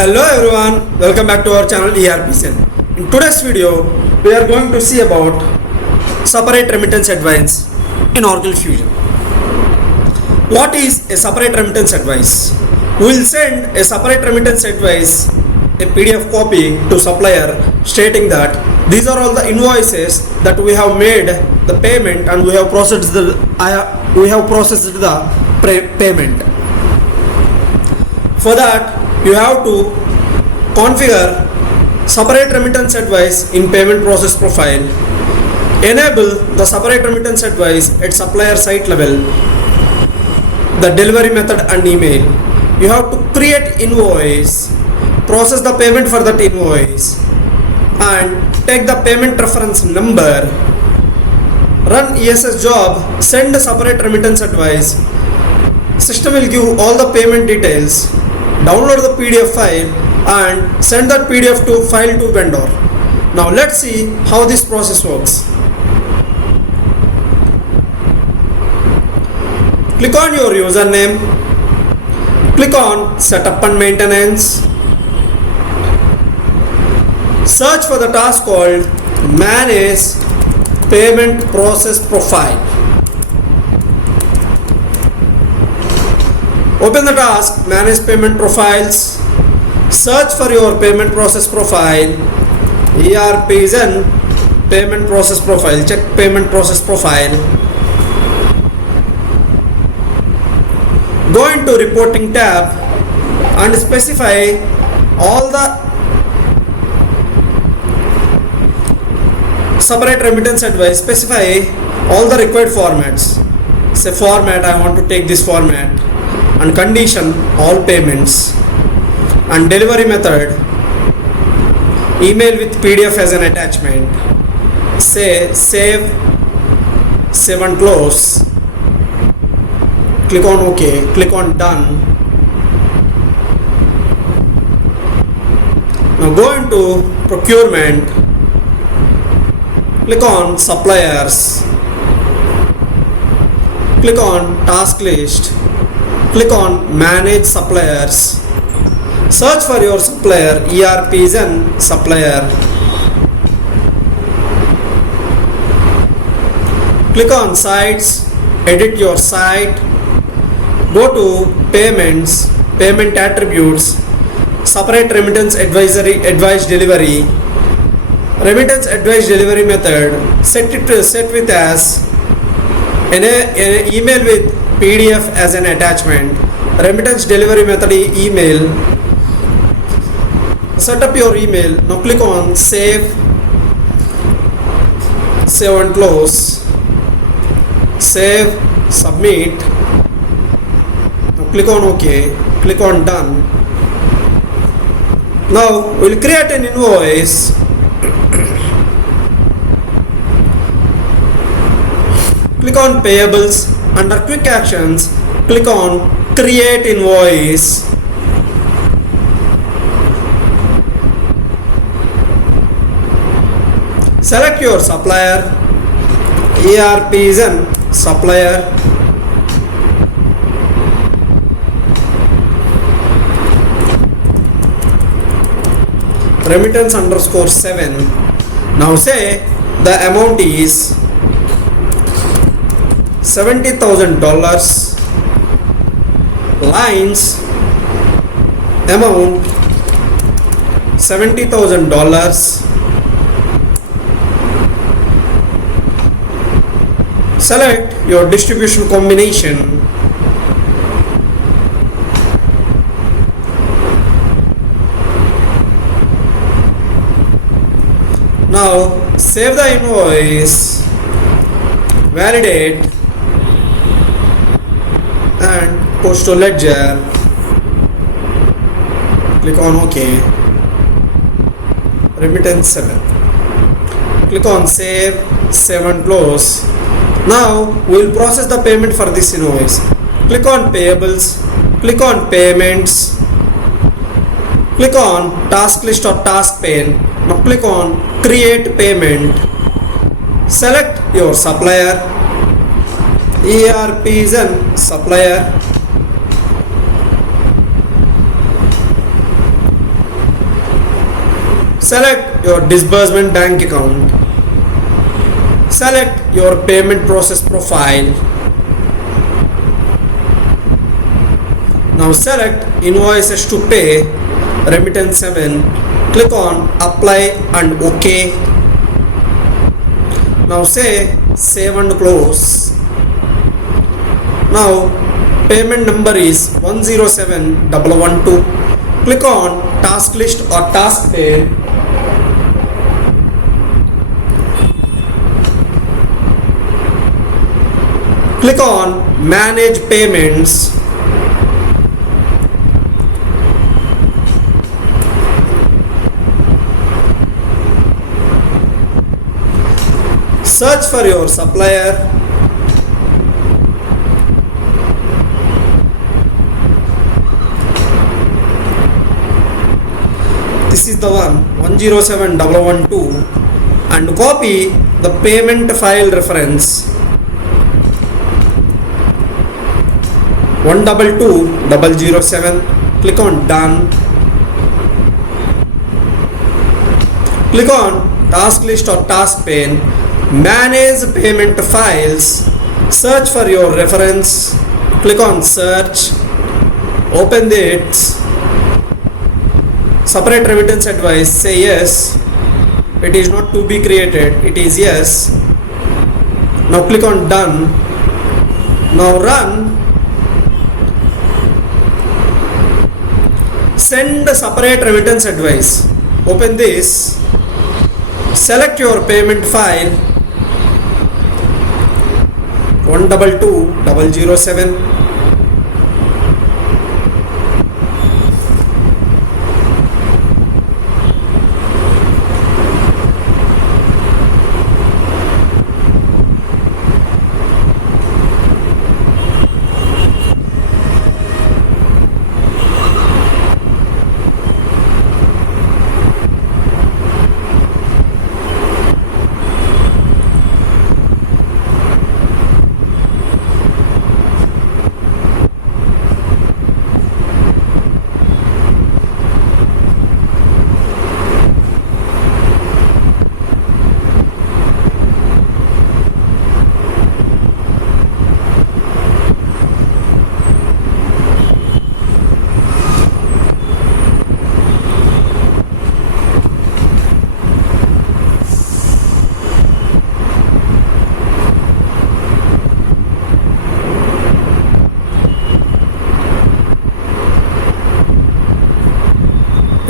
Hello everyone, welcome back to our channel ERPZEN. In today's video, we are going to see about Separate Remittance Advice in Oracle Fusion. What is a Separate Remittance Advice? We will send a Separate Remittance Advice, a PDF copy to Supplier stating that these are all the invoices that we have made the payment and we have processed the payment. For that, you have to configure Separate Remittance Advice in Payment Process Profile, enable the Separate Remittance Advice at Supplier site level, the delivery method and email. You have to create invoice, process the payment for that invoice, and take the payment reference number, run ESS job, send the Separate Remittance Advice. System will give all the payment details. Download the PDF file and send that PDF file to vendor. Now let's see how this process works. Click on your username, click on Setup and Maintenance, search for the task called Manage Payment Process Profile. Open the task, Manage Payment Profiles, search for your Payment Process Profile, ERPZEN Payment Process Profile, check Payment Process Profile. Go into Reporting tab and specify all the Separate Remittance Advice, specify all the required formats. Say format, I want to take this format, and condition all payments, and delivery method email with PDF as an attachment. Say save and close, click on OK, click on done. Now go into procurement, click on suppliers, click on task list, click on Manage Suppliers. Search for your supplier, ERPZEN Supplier. Click on Sites, edit your site. Go to Payments, Payment Attributes, Separate Remittance Advice Delivery. Remittance Advice Delivery Method, set with as an email with PDF as an attachment. Remittance delivery method email. Set up your email. Now click on save and close, save, submit. Now click on OK, click on done. Now we'll create an invoice. Click on Payables. Under Quick Actions, click on Create Invoice. Select your supplier, ERPZEN Supplier. Remittance _7. Now say the amount is $70,000. Lines amount $70,000. Select your distribution combination. Now save the invoice, validate, and post to ledger. Click on OK. Remittance 7. Click on save and close. Now we will process the payment for this invoice. Click on Payables, click on Payments, click on Task List or Task Pane. Now click on Create Payment. Select your supplier, ERPZEN Supplier. Select your disbursement bank account. Select your payment process profile. Now select invoices to pay, remittance 7. Click on apply and OK. Now say save and close. Now payment number is 107112. Click on task list or task pane. Click on manage payments. Search for your supplier. This is the one 107112, and copy the payment file reference 122007. Click on done. Click on task list or task pane. Manage payment files. Search for your reference. Click on search. Open it. Separate remittance advice. Say yes. It is not to be created. It is yes. Now click on done. Now run. Send the separate remittance advice. Open this. Select your payment file 122007.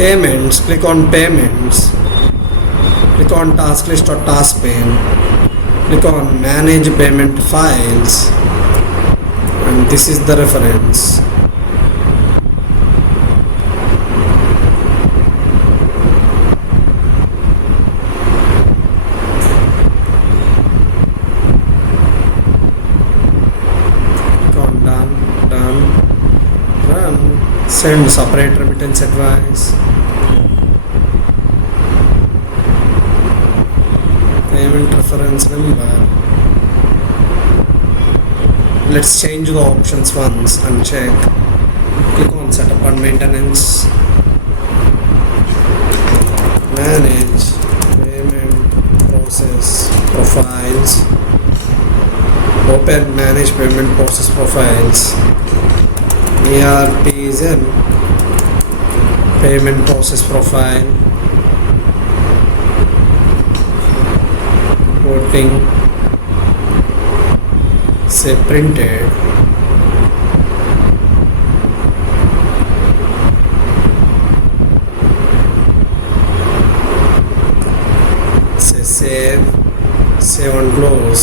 Payments. Click on payments. Click on task list or task pane. Click on manage payment files, and this is the reference. Click on done, run. Send separate remittance advice. Payment reference number. Let's change the options once and check. Click on setup and maintenance. Manage payment process profiles. Open manage payment process profiles. ERPZEN payment process profile. Reporting. Say printed. Say save and close.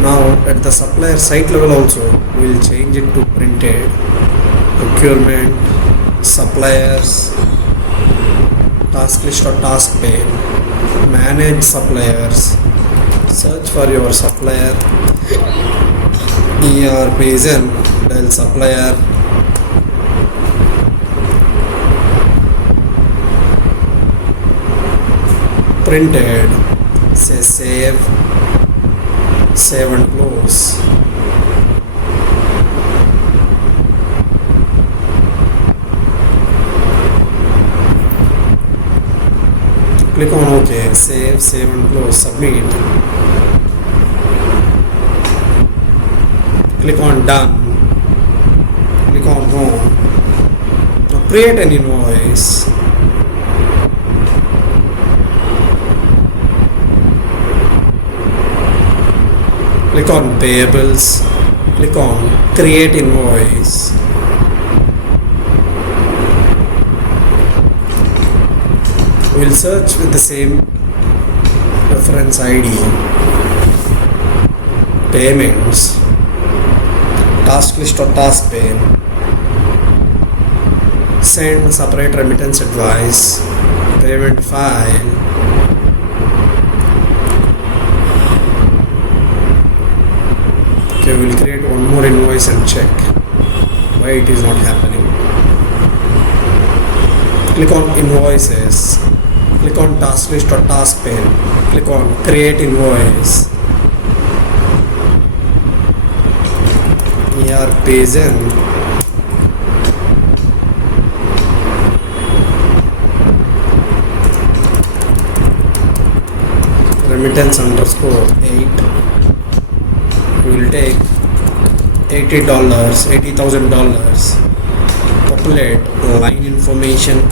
Now at the supplier site level also we will change it to printed. Procurement, suppliers, task list or task pane, manage suppliers. Search for your supplier. ERPZEN, dial supplier. Printed. Say save and close. Click on OK, save and close, submit. Click on done. Click on home. Now create an invoice. Click on payables. Click on create invoice. We'll search with the same reference ID. Payments. Task list or task pane. Send separate remittance advice. Payment file. Okay, we'll create one more invoice and check why it is not happening. Click on invoices. Click on task list or task pane. Click on create invoice. ERPZEN. Remittance _8. We will take $80,000. Populate line information.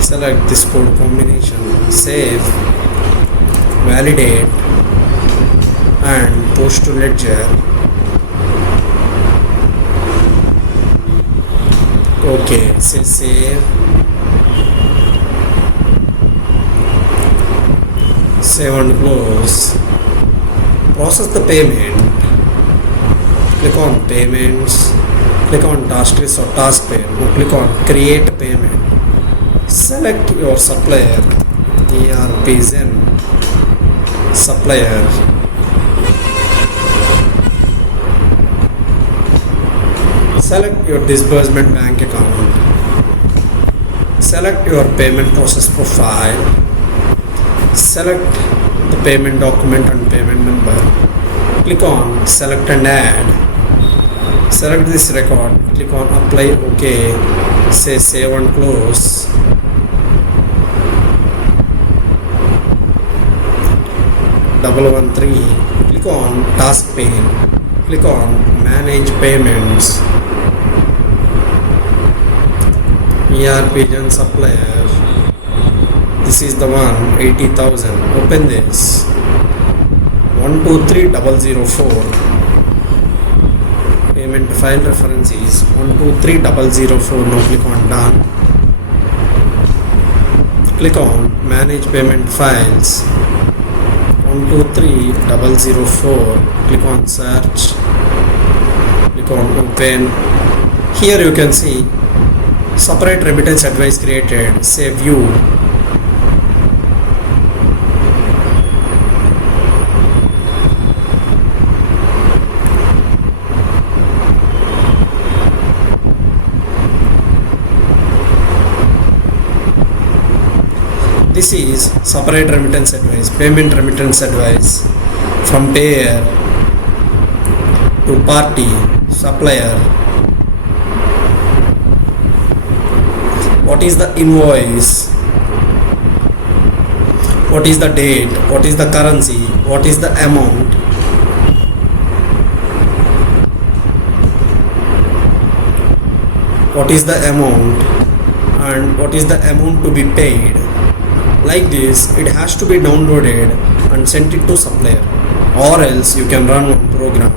Select this code combination, save, validate, and post to ledger. Okay, say save, save and close. Process the payment. Click on payments. Click on task list or task pane. Now click on create payment. Select your supplier, ERPZEN supplier. Select your disbursement bank account. Select your payment process profile. Select the payment document and payment number. Click on select and add. Select this record. Click on apply OK. Say save and close. Double 13. Click on task pane. Click on manage payments. ERPZEN supplier. This is the one, 80,000. Open this. 123004. Payment file reference is 123004. Now click on done. Click on manage payment files. 123004. Click on search. Click on open. Here you can see separate remittance advice created. Say view. This is separate remittance advice, payment remittance advice from payer to party, supplier. What is the invoice? What is the date? What is the currency? What is the amount? What is the amount? And what is the amount to be paid? Like this, it has to be downloaded and sent it to supplier, or else you can run one program.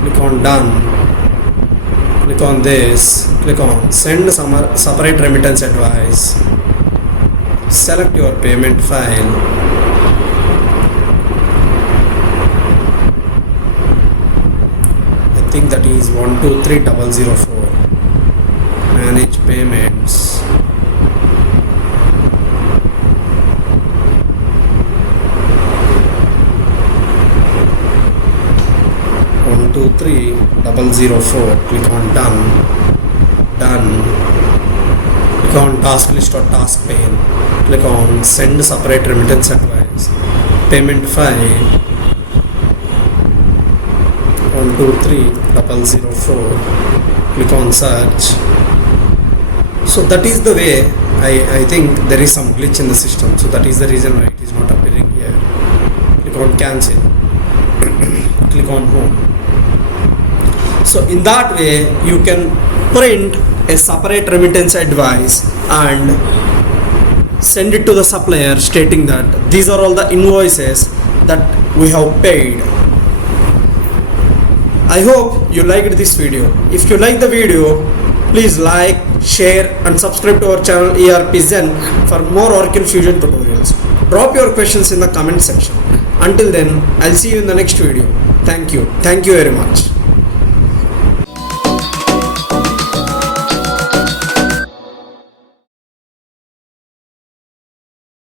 Click on done. Click on this. Click on send separate remittance advice. Select your payment file. I think that is 123004. Manage payments. 123004. Click on done. Click on task list or task pane. Click on send separate remittance advice. Payment file 123004. Click on search. So that is the way. I think there is some glitch in the system, so that is the reason why it is not appearing here. Click on cancel. Click on home. So in that way you can print a separate remittance advice and send it to the supplier stating that these are all the invoices that we have paid. I hope you liked this video. If you like the video, please like, share and subscribe to our channel ERPZEN for more Oracle Fusion tutorials. Drop your questions in the comment section. Until then, I'll see you in the next video. Thank you. Thank you very much.